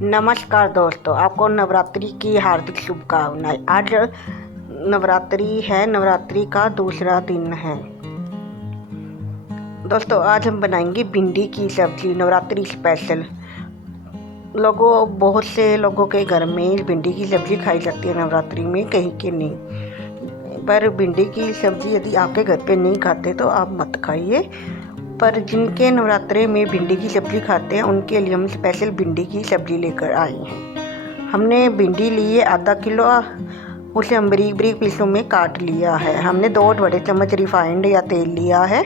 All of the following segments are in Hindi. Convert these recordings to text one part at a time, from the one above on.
नमस्कार दोस्तों, आपको नवरात्रि की हार्दिक शुभकामनाएं। आज नवरात्रि है, नवरात्रि का दूसरा दिन है। दोस्तों आज हम बनाएंगे भिंडी की सब्जी, नवरात्रि स्पेशल। बहुत से लोगों के घर में भिंडी की सब्जी खाई जाती है नवरात्रि में, कहीं के नहीं। पर भिंडी की सब्जी यदि आपके घर पे नहीं खाते तो आप मत खाइए। पर जिनके नवरात्रे में भिंडी की सब्ज़ी खाते हैं उनके लिए हम स्पेशल भिंडी की सब्ज़ी लेकर आए हैं। हमने भिंडी ली है आधा किलो, उसे हम बारीक बारीक पीसों में काट लिया है। हमने 2 बड़े चम्मच रिफाइंड या तेल लिया है।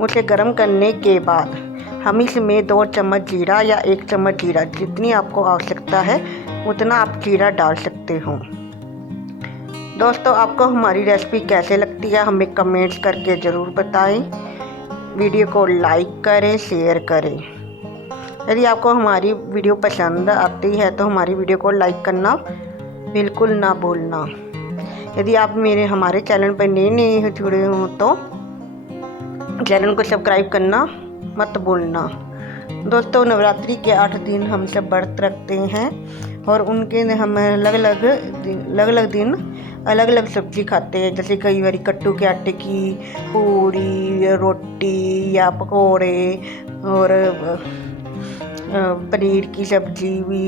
उसे गर्म करने के बाद हम इसमें 2 चम्मच जीरा या 1 चम्मच जीरा, जितनी आपको आवश्यकता है उतना आप जीरा डाल सकते हो। दोस्तों आपको हमारी रेसिपी कैसे लगती है हमें कमेंट्स करके ज़रूर बताएं। वीडियो को लाइक करें, शेयर करें। यदि आपको हमारी वीडियो पसंद आती है तो हमारी वीडियो को लाइक करना बिल्कुल ना भूलना। यदि आप हमारे चैनल पर नए जुड़े हो तो चैनल को सब्सक्राइब करना मत भूलना। दोस्तों नवरात्रि के 8 दिन हम सब व्रत रखते हैं और उनके हम अलग अलग दिन अलग अलग सब्ज़ी खाते हैं। जैसे कई बार कट्टू के आटे की पूरी, रोटी या पकोड़े, और पनीर की सब्ज़ी भी,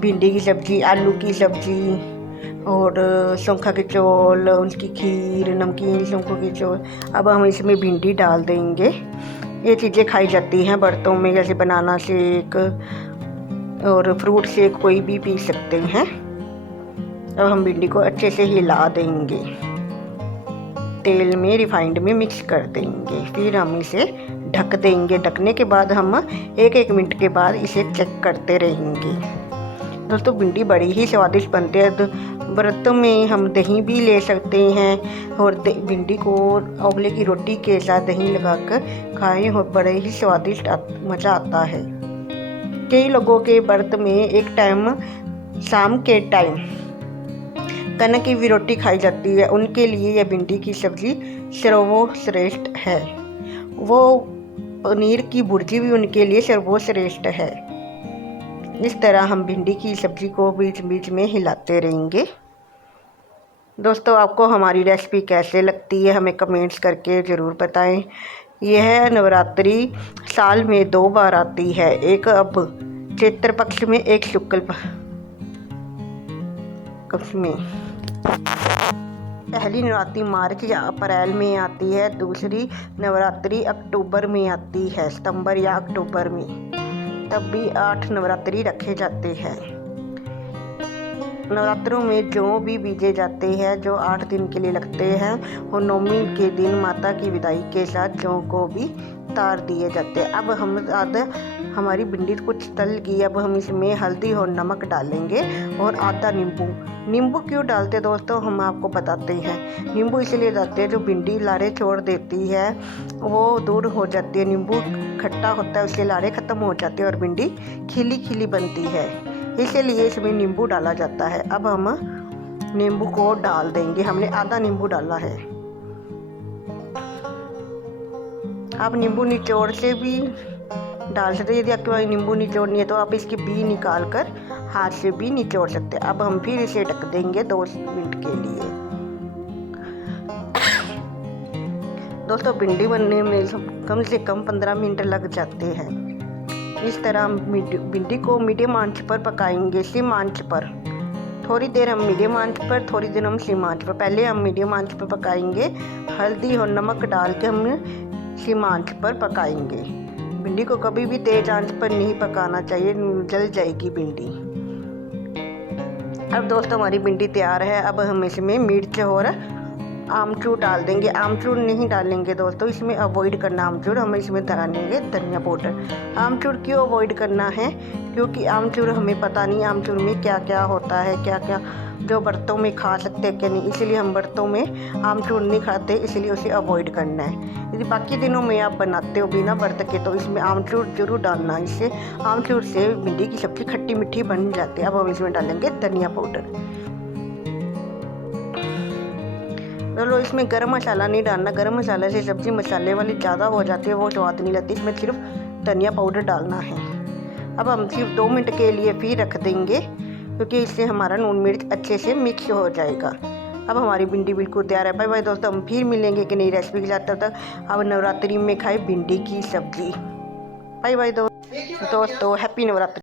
भिंडी की सब्ज़ी, आलू की सब्ज़ी, और शौंखा के चौल, उसकी खीर, नमकीन शौंखों के चौल। अब हम इसमें भिंडी डाल देंगे। ये चीज़ें खाई जाती हैं व्रतों में, जैसे बनाना शेक और फ्रूट शेक कोई भी पी सकते हैं। अब हम भिंडी को अच्छे से हिला देंगे, तेल में रिफाइंड में मिक्स कर देंगे। फिर हम इसे ढक देंगे। ढकने के बाद हम 1-1 मिनट के बाद इसे चेक करते रहेंगे। दोस्तों भिंडी बड़ी ही स्वादिष्ट बनती है। व्रतों में हम दही भी ले सकते हैं और भिंडी को आंवले की रोटी के साथ दही लगाकर खाएं और बड़े ही स्वादिष्ट मज़ा आता है। कई लोगों के व्रत में एक टाइम शाम के टाइम कनक की भी रोटी खाई जाती है, उनके लिए यह भिंडी की सब्ज़ी सर्वश्रेष्ठ है। वो पनीर की भुर्जी भी उनके लिए सर्वश्रेष्ठ है। इस तरह हम भिंडी की सब्ज़ी को बीच बीच में हिलाते रहेंगे। दोस्तों आपको हमारी रेसिपी कैसे लगती है हमें कमेंट्स करके ज़रूर बताएं। यह नवरात्रि साल में 2 बार आती है, एक अब चैत्र पक्ष में, एक शुक्ल पक्ष में। पहली नवरात्रि मार्च या अप्रैल में आती है, दूसरी नवरात्रि अक्टूबर में आती है, सितंबर या अक्टूबर में। तब भी 8 नवरात्रि रखे जाते हैं। नवरात्रों में जौ भी बीजे जाते हैं जो 8 दिन के लिए लगते हैं, और नवमी के दिन माता की विदाई के साथ जौ को भी तार दिए जाते हैं। अब हमारी भिंडी कुछ तल गई। अब हम इसमें हल्दी और नमक डालेंगे और आधा नींबू क्यों डालते दोस्तों हम आपको बताते हैं। नींबू इसलिए डालते हैं जो भिंडी लारे छोड़ देती है वो दूर हो जाती है। नींबू खट्टा होता है, उससे लारे ख़त्म हो जाती है और भिंडी खिली खिली बनती है, इसलिए इसमें नींबू डाला जाता है। अब हम नींबू को डाल देंगे। हमने आधा नींबू डाला है। आप नींबू निचोड़ से भी डाल सकते हैं। यदि आपके पास नींबू निचोड़नी है तो आप इसके बी निकाल कर हाथ से भी निचोड़ सकते हैं। अब हम फिर इसे ढक देंगे 2 मिनट के लिए। दोस्तों भिंडी बनने में कम से कम 15 मिनट लग जाते हैं। इस तरह हम भिंडी को मीडियम आंच पर पकाएंगे, सिम आंच पर। थोड़ी देर हम मीडियम आंच पर, थोड़ी देर हम सिम आंच पर। पहले हम मीडियम आंच पर पकाएंगे, हल्दी और नमक डाल के हम सिम आंच पर पकाएंगे। भिंडी को कभी भी तेज आंच पर नहीं पकाना चाहिए, जल जाएगी भिंडी। अब दोस्तों हमारी भिंडी तैयार है। अब हम इसमें मिर्च और आमचूर डाल देंगे। आमचूर नहीं डालेंगे दोस्तों, इसमें अवॉइड करना आमचूर। हम इसमें डालेंगे धनिया पाउडर। आमचूर क्यों अवॉइड करना है? क्योंकि आमचूर हमें पता नहीं आमचूर में क्या क्या होता है, क्या क्या जो व्रतों में खा सकते हैं क्या नहीं, इसलिए हम व्रतों में आमचूर नहीं खाते, इसलिए उसे अवॉइड करना है। यदि बाकी दिनों में आप बनाते हो बिना व्रत के तो इसमें आमचूर जरूर डालना। इससे आमचूर से भिंडी की सब्ज़ी खट्टी मीठी बन जाती है। अब हम इसमें डालेंगे धनिया पाउडर। चलो इसमें गरम मसाला नहीं डालना, गरम मसाले से सब्ज़ी मसाले वाली ज़्यादा हो जाती है, वो स्वाद नहीं लगती। इसमें सिर्फ धनिया पाउडर डालना है। अब हम सिर्फ 2 मिनट के लिए फिर रख देंगे, क्योंकि इससे हमारा नून मिर्च अच्छे से मिक्स हो जाएगा। अब हमारी भिंडी बिल्कुल तैयार है। बाय बाय दोस्तों, हम फिर मिलेंगे कि नई रेसिपी के साथ। तब तक अब नवरात्रि में खाए भिंडी की सब्जी। बाय बाय दोस्तों, हैप्पी नवरात्रि।